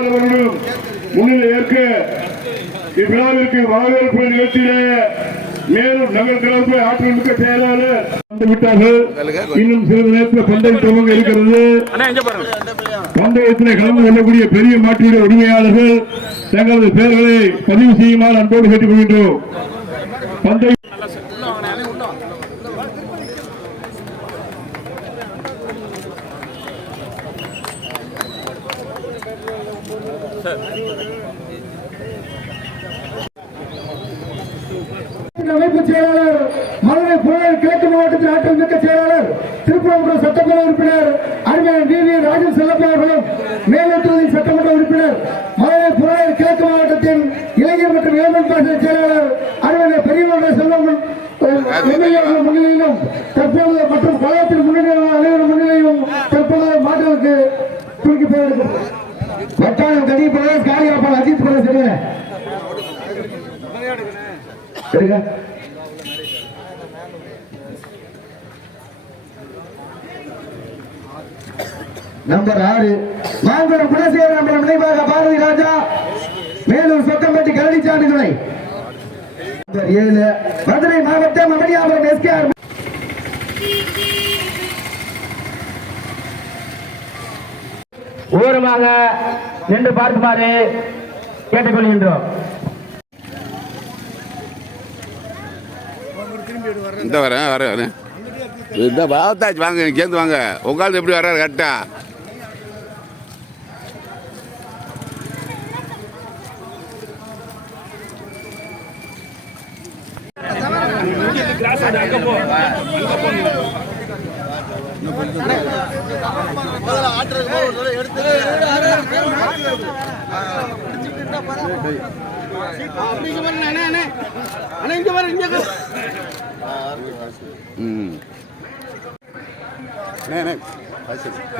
அவர்களும் முன்னிலை ஏற்க இவ்விழாவிற்கு வரவேற்பு நிகழ்ச்சியிலே மேலும் நகர் கலப்பு ஆற்றல் மிக்க செயலாளர் வந்து விட்டார்கள். இன்னும் சிறிது நேரத்தில் பந்தயம் துவங்க இருக்கிறது. பந்தயத்திலே கலந்து கொள்ளக்கூடிய பெரிய மாற்றீடு உரிமையாளர்கள் தங்களது பெயர்களை பதிவு செய்யுமாறு அன்போடு கேட்டுக் கொள்கின்றோம் பந்தய அமைப்பு செயலாளர் மதுரை புலவர் கிழக்கு மாவட்டத்தின் ஆற்றல் மிக்க செயலாளர் திருப்பரங்குன்றம் சட்டமன்ற உறுப்பினர் அருமையான டி வி. ராஜன் செல்லப்பா அவர்களும் மேலும் தொகுதி சட்டமன்ற உறுப்பினர் மதுரை புலவர் கிழக்கு மாவட்டத்தின் இளைஞர் மற்றும் இளம்பெண் பாசன செயலாளர் அருமையான பெரியவர்கள் செல்வம் எம்எல்ஏ முன்னிலையிலும் தற்போது மற்ற வட்டாரம் கடி பிரதேஷ் காளியாப்பால் அஜித் பிரதேஷ் சரிங்க சரிங்க நம்பர் ஆறு. மாங்குளம் குலசேகர நம்பர் நினைவாக பாரதி ராஜா. மேலூர் சொக்கம்பட்டி கரடிச்சாமி துணை ஏழு. மதுரை மாவட்டம் அமளியாபுரம் எஸ்கேஆர் ஓரமாக நின்று பார்க்குமாறு கேட்டுக்கொள்கின்றோம். இந்த வரேன் வரேன் வரேன் இந்த பாவத்தாச்சு வாங்க சேர்ந்து வாங்க. உட்காந்து எப்படி வர்றாரு கரெக்டா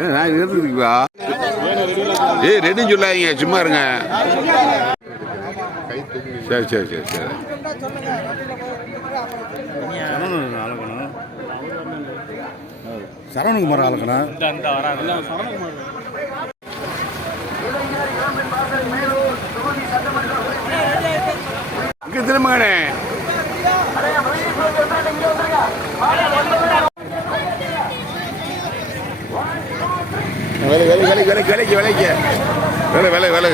நான் ஏய் ரெடின்னு சொல்லாதீங்க சும்மா இருங்க. சரி சரி சரி சரி. சரவணகுமார் ஆளுக்கணும் இங்கே திரும்பங்கண்ணே. வேலை விலை விலை வேலைக்கு விலைக்கு வேலைக்கு. வேலை விலை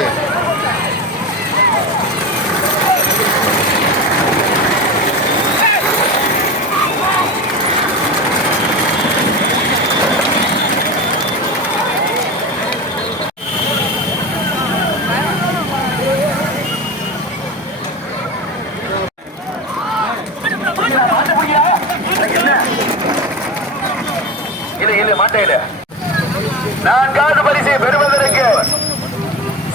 இல்லை நான்காவது பரிசை பெறுவதற்கு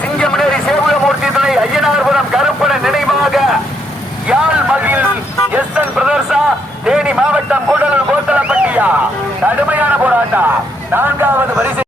சிங்கமனேரி சேவகமூர்த்தி துணை ஐயனார்புரம் கருப்பன நினைவாக யாழ் மகிழ் எஸ் என் பிரதர்சா தேனி மாவட்டம் கூடலூர் கோத்தலப்பட்டியா. கடுமையான போராட்டம். நான்காவது பரிசை